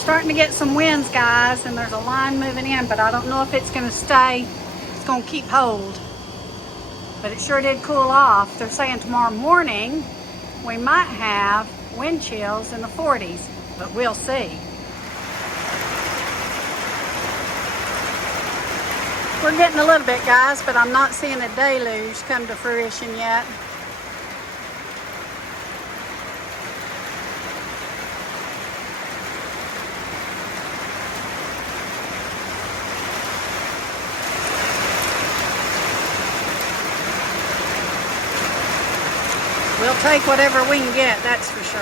starting to get some winds, guys, and there's a line moving in, but I don't know if it's gonna stay. It's gonna keep hold. But it sure did cool off. They're saying tomorrow morning we might have wind chills in the 40s, but we'll see. We're getting a little bit, guys, but I'm not seeing a deluge come to fruition yet. We'll take whatever we can get, that's for sure.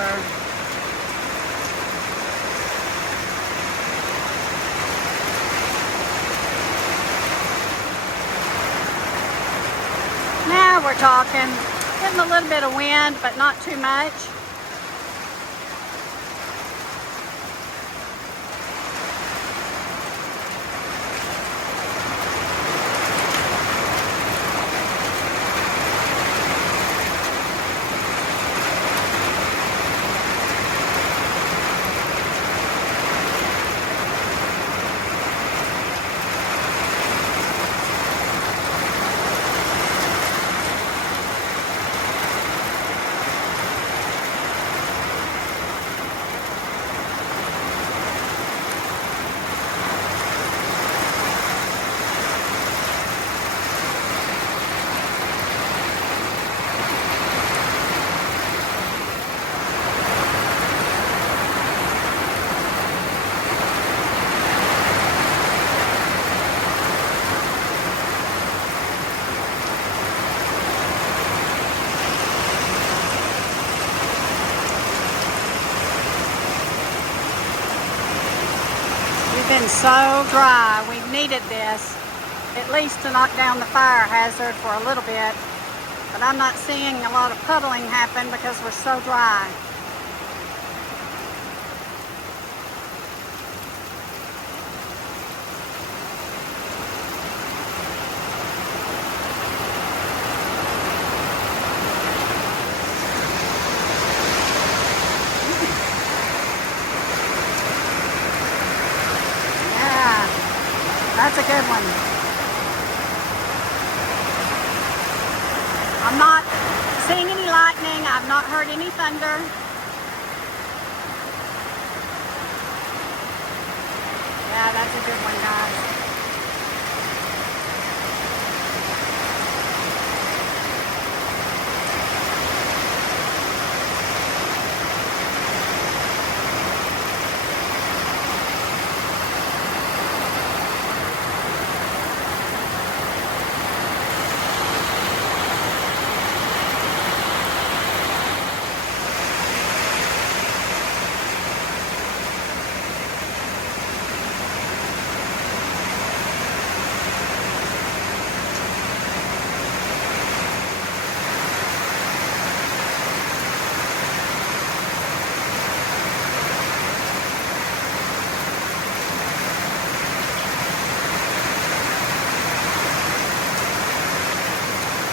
Now we're talking. Getting a little bit of wind, but not too much. Been so dry. We've needed this at least to knock down the fire hazard for a little bit, but I'm not seeing a lot of puddling happen because we're so dry. That's a good one. I'm not seeing any lightning. I've not heard any thunder. Yeah, that's a good one, guys.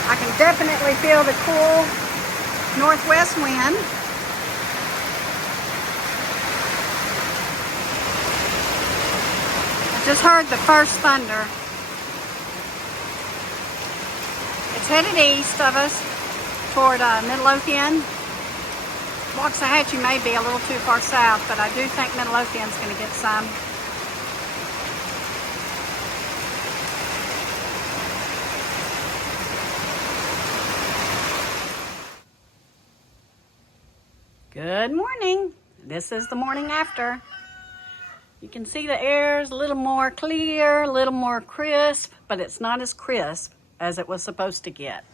I can definitely feel the cool northwest wind. I just heard the first thunder. It's headed east of us toward Midlothian. Waxahachie may be a little too far south, but I do think Midlothian's going to get some. Good morning. This is the morning after. You can see the air is a little more clear, a little more crisp, but it's not as crisp as it was supposed to get.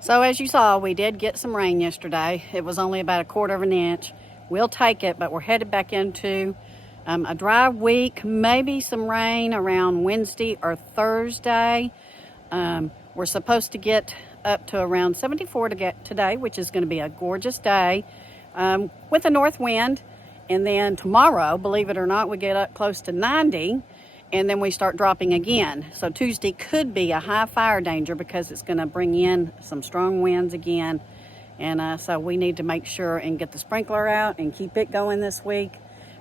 So as you saw, we did get some rain yesterday. It was only about 1/4 of an inch. We'll take it, but we're headed back into a dry week, maybe some rain around Wednesday or Thursday. We're supposed to get up to around 74 today, which is going to be a gorgeous day with a north wind. And then tomorrow, believe it or not, we get up close to 90, and then we start dropping again. So Tuesday could be a high fire danger because it's going to bring in some strong winds again. And so we need to make sure and get the sprinkler out and keep it going this week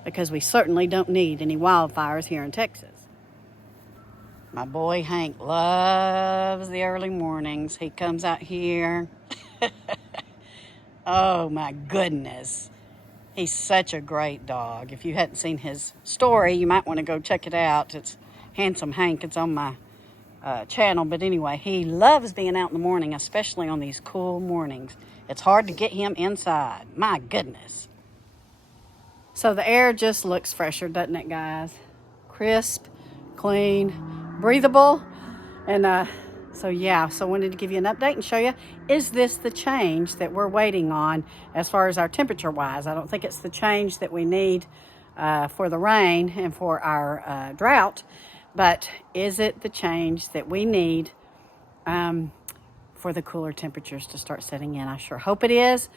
because we certainly don't need any wildfires here in Texas. My boy Hank loves the early mornings. He comes out here. Oh my goodness. He's such a great dog. If you hadn't seen his story, you might want to go check it out. It's Handsome Hank. It's on my channel. But anyway, he loves being out in the morning, especially on these cool mornings. It's hard to get him inside. My goodness. So the air just looks fresher, doesn't it, guys? Crisp, clean, breathable. And so I wanted to give you an update and show you, is this the change that we're waiting on as far as our temperature wise? I don't think it's the change that we need for the rain and for our drought, but is it the change that we need for the cooler temperatures to start setting in? I sure hope it is.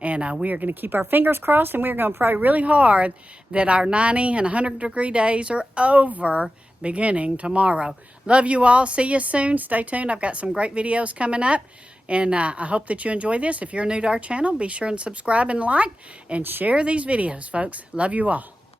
And we are going to keep our fingers crossed, and we're going to pray really hard that our 90 and 100-degree days are over beginning tomorrow. Love you all. See you soon. Stay tuned. I've got some great videos coming up, and I hope that you enjoy this. If you're new to our channel, be sure and subscribe and like and share these videos, folks. Love you all.